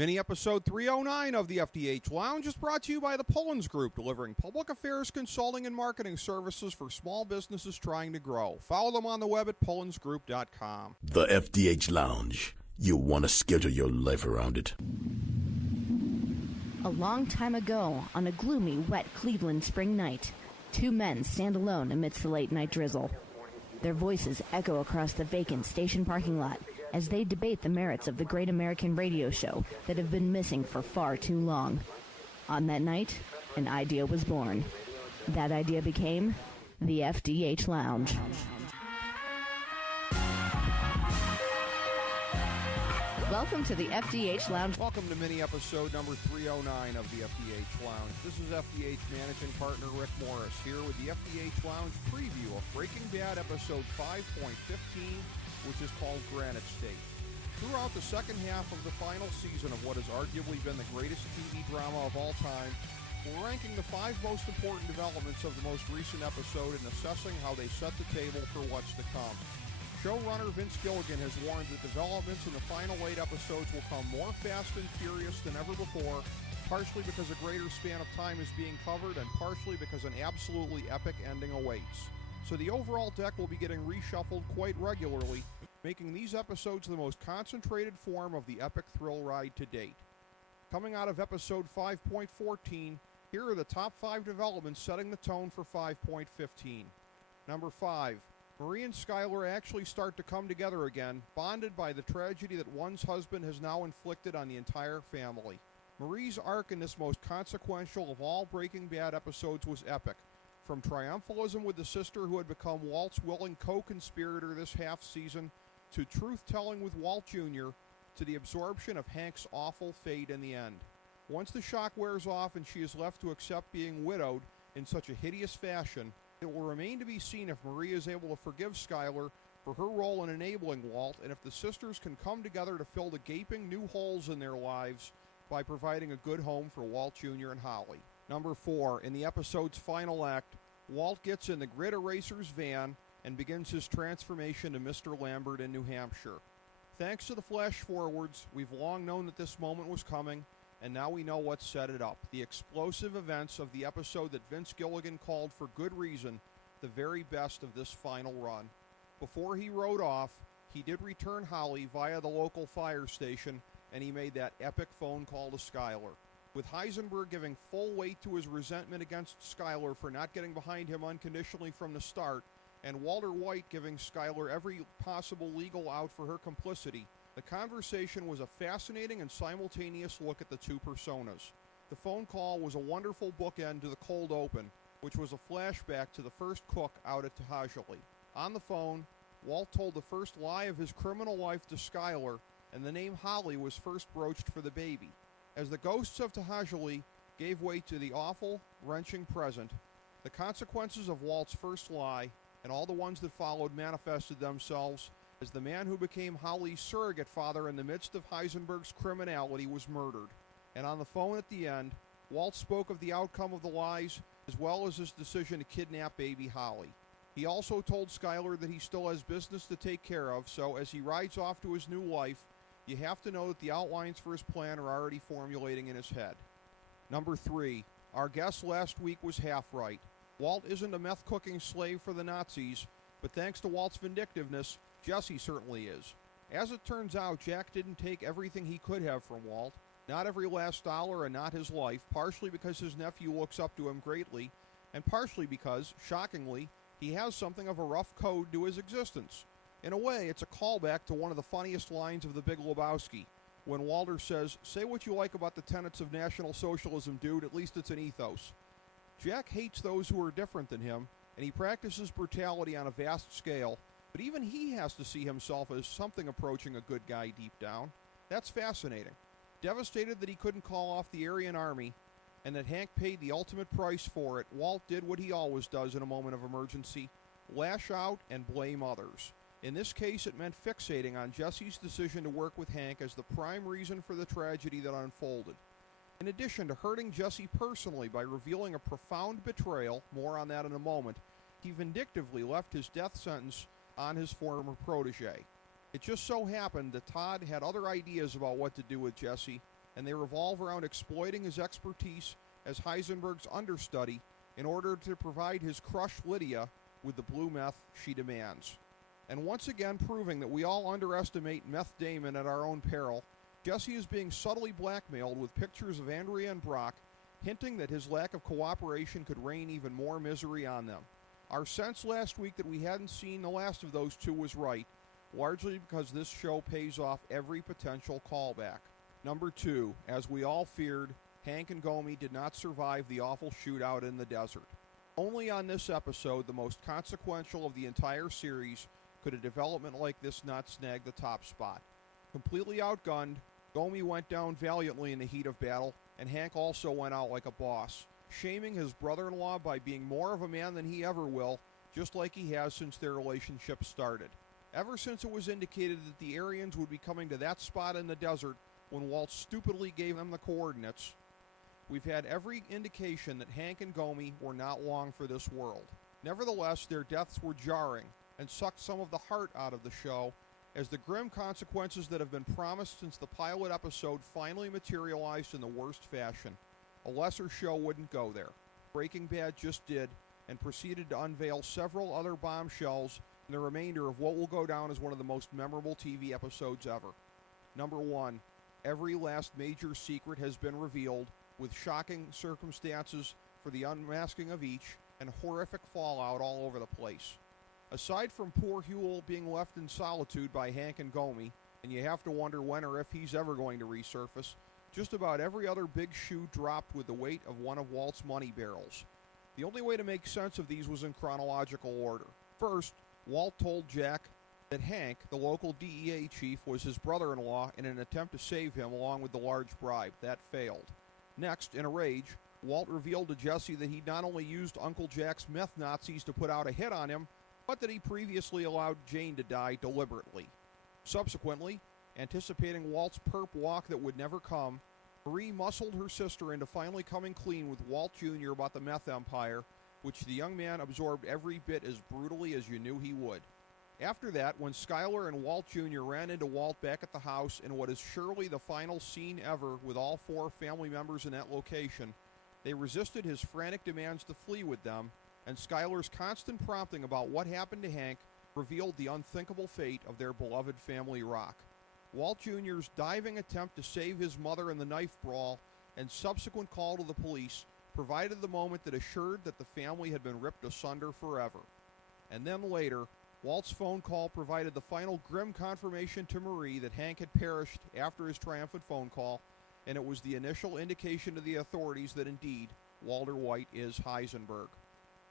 Mini episode 309 of the FDH Lounge is brought to you by the Pullins Group, delivering public affairs consulting and marketing services for small businesses trying to grow. Follow them on the web at pullinsgroup.com. The FDH Lounge. You want to schedule your life around it. A long time ago, on a gloomy, wet Cleveland spring night, two men stand alone amidst the late-night drizzle. Their voices echo across the vacant station parking lot as they debate the merits of the great American radio show that have been missing for far too long. On that night, an idea was born. That idea became the FDH Lounge. Welcome to the FDH Lounge. Welcome to mini episode number 309 of the FDH Lounge. This is FDH managing partner Rick Morris here with the FDH Lounge preview of Breaking Bad episode 5.15, which is called Granite State. Throughout the second half of the final season of what has arguably been the greatest TV drama of all time, we're ranking the 5 most important developments of the most recent episode and assessing how they set the table for what's to come. Showrunner Vince Gilligan has warned that developments in the final 8 episodes will come more fast and furious than ever before, partially because a greater span of time is being covered and partially because an absolutely epic ending awaits. So the overall deck will be getting reshuffled quite regularly, making these episodes the most concentrated form of the epic thrill ride to date. Coming out of episode 5.14, here are the top 5 developments setting the tone for 5.15. Number 5. Marie and Skyler actually start to come together again, bonded by the tragedy that one's husband has now inflicted on the entire family. Marie's arc in this most consequential of all Breaking Bad episodes was epic. From triumphalism with the sister who had become Walt's willing co-conspirator this half-season, to truth-telling with Walt Jr., to the absorption of Hank's awful fate in the end. Once the shock wears off and she is left to accept being widowed in such a hideous fashion, it will remain to be seen if Marie is able to forgive Skyler for her role in enabling Walt, and if the sisters can come together to fill the gaping new holes in their lives by providing a good home for Walt Jr. and Holly. Number 4, in the episode's final act, Walt gets in the Grid Eraser's van and begins his transformation to Mr. Lambert in New Hampshire. Thanks to the flash forwards, we've long known that this moment was coming, and now we know what set it up. The explosive events of the episode that Vince Gilligan called for good reason the very best of this final run. Before he rode off, he did return Holly via the local fire station, and he made that epic phone call to Skyler. With Heisenberg giving full weight to his resentment against Skyler for not getting behind him unconditionally from the start, and Walter White giving Skyler every possible legal out for her complicity, the conversation was a fascinating and simultaneous look at the two personas. The phone call was a wonderful bookend to the cold open, which was a flashback to the first cook out at Tahajali. On the phone, Walt told the first lie of his criminal life to Skyler, and the name Holly was first broached for the baby. As the ghosts of Tahajali gave way to the awful, wrenching present, the consequences of Walt's first lie, and all the ones that followed, manifested themselves as the man who became Holly's surrogate father in the midst of Heisenberg's criminality was murdered. And on the phone at the end, Walt spoke of the outcome of the lies as well as his decision to kidnap baby Holly. He also told Skyler that he still has business to take care of, so as he rides off to his new life, you have to know that the outlines for his plan are already formulating in his head. Number 3. Our guest last week was half right. Walt isn't a meth-cooking slave for the Nazis, but thanks to Walt's vindictiveness, Jesse certainly is. As it turns out, Jack didn't take everything he could have from Walt, not every last dollar and not his life, partially because his nephew looks up to him greatly, and partially because, shockingly, he has something of a rough code to his existence. In a way, it's a callback to one of the funniest lines of The Big Lebowski, when Walter says, "Say what you like about the tenets of National Socialism, dude, at least it's an ethos." Jack hates those who are different than him, and he practices brutality on a vast scale, but even he has to see himself as something approaching a good guy deep down. That's fascinating. Devastated that he couldn't call off the Aryan army, and that Hank paid the ultimate price for it, Walt did what he always does in a moment of emergency: lash out and blame others. In this case, it meant fixating on Jesse's decision to work with Hank as the prime reason for the tragedy that unfolded. In addition to hurting Jesse personally by revealing a profound betrayal, more on that in a moment, he vindictively left his death sentence on his former protege. It just so happened that Todd had other ideas about what to do with Jesse, and they revolve around exploiting his expertise as Heisenberg's understudy in order to provide his crush Lydia with the blue meth she demands. And once again proving that we all underestimate Meth Damon at our own peril, Jesse is being subtly blackmailed with pictures of Andrea and Brock, hinting that his lack of cooperation could rain even more misery on them. Our sense last week that we hadn't seen the last of those two was right, largely because this show pays off every potential callback. Number 2, as we all feared, Hank and Gomi did not survive the awful shootout in the desert. Only on this episode, the most consequential of the entire series, could a development like this not snag the top spot. Completely outgunned, Gomi went down valiantly in the heat of battle, and Hank also went out like a boss, shaming his brother-in-law by being more of a man than he ever will, just like he has since their relationship started. Ever since it was indicated that the Aryans would be coming to that spot in the desert when Walt stupidly gave them the coordinates, we've had every indication that Hank and Gomi were not long for this world. Nevertheless, their deaths were jarring and sucked some of the heart out of the show, as the grim consequences that have been promised since the pilot episode finally materialized in the worst fashion. A lesser show wouldn't go there. Breaking Bad just did, and proceeded to unveil several other bombshells in the remainder of what will go down as one of the most memorable TV episodes ever. Number 1, every last major secret has been revealed, with shocking circumstances for the unmasking of each, and horrific fallout all over the place. Aside from poor Huel being left in solitude by Hank and Gomi, and you have to wonder when or if he's ever going to resurface, just about every other big shoe dropped with the weight of one of Walt's money barrels. The only way to make sense of these was in chronological order. First, Walt told Jack that Hank, the local DEA chief, was his brother-in-law in an attempt to save him along with the large bribe. That failed. Next, in a rage, Walt revealed to Jesse that he'd not only used Uncle Jack's meth Nazis to put out a hit on him, but that he previously allowed Jane to die deliberately. Subsequently, anticipating Walt's perp walk that would never come, Marie muscled her sister into finally coming clean with Walt Jr. about the meth empire, which the young man absorbed every bit as brutally as you knew he would. After that, when Skyler and Walt Jr. ran into Walt back at the house in what is surely the final scene ever with all 4 family members in that location, they resisted his frantic demands to flee with them, and Skyler's constant prompting about what happened to Hank revealed the unthinkable fate of their beloved family rock. Walt Jr.'s diving attempt to save his mother in the knife brawl and subsequent call to the police provided the moment that assured that the family had been ripped asunder forever. And then later, Walt's phone call provided the final grim confirmation to Marie that Hank had perished after his triumphant phone call, and it was the initial indication to the authorities that indeed Walter White is Heisenberg.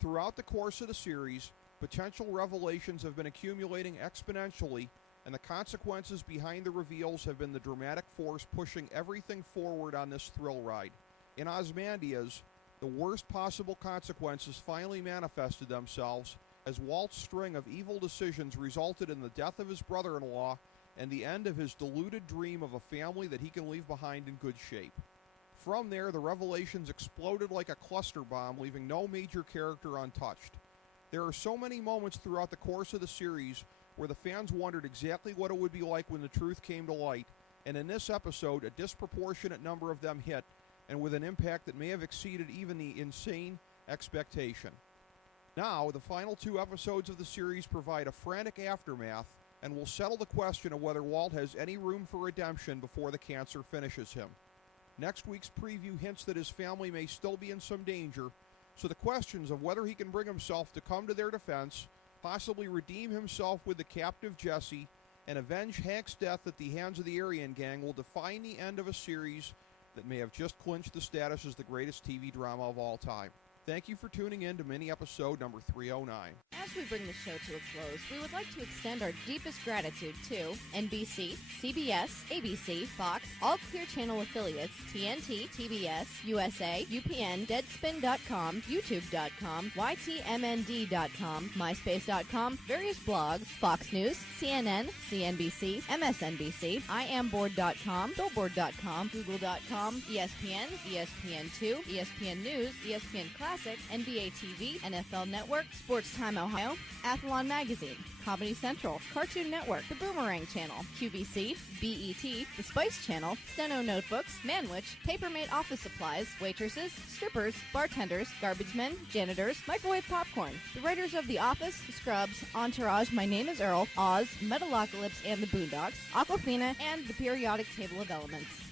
Throughout the course of the series, potential revelations have been accumulating exponentially, and the consequences behind the reveals have been the dramatic force pushing everything forward on this thrill ride. In Ozymandias, the worst possible consequences finally manifested themselves as Walt's string of evil decisions resulted in the death of his brother-in-law and the end of his deluded dream of a family that he can leave behind in good shape. From there, the revelations exploded like a cluster bomb, leaving no major character untouched. There are so many moments throughout the course of the series where the fans wondered exactly what it would be like when the truth came to light, and in this episode, a disproportionate number of them hit, and with an impact that may have exceeded even the insane expectation. Now, the final 2 episodes of the series provide a frantic aftermath, and will settle the question of whether Walt has any room for redemption before the cancer finishes him. Next week's preview hints that his family may still be in some danger, so the questions of whether he can bring himself to come to their defense, possibly redeem himself with the captive Jesse, and avenge Hank's death at the hands of the Aryan gang will define the end of a series that may have just clinched the status as the greatest TV drama of all time. Thank you for tuning in to mini episode number 309. As we bring the show to a close, we would like to extend our deepest gratitude to NBC, CBS, ABC, Fox, all Clear Channel affiliates, TNT, TBS, USA, UPN, Deadspin.com, YouTube.com, YTMND.com, MySpace.com, various blogs, Fox News, CNN, CNBC, MSNBC, IamBoard.com, Billboard.com, Google.com, ESPN, ESPN2, ESPN News, ESPN Classic, Classic, NBA TV, NFL Network, Sports Time Ohio, Athlon Magazine, Comedy Central, Cartoon Network, The Boomerang Channel, QVC, BET, The Spice Channel, Steno Notebooks, Manwich, Papermate Office Supplies, waitresses, strippers, bartenders, garbage men, janitors, microwave popcorn, the writers of The Office, Scrubs, Entourage, My Name is Earl, Oz, Metalocalypse and the Boondocks, Aquafina, and the periodic table of elements.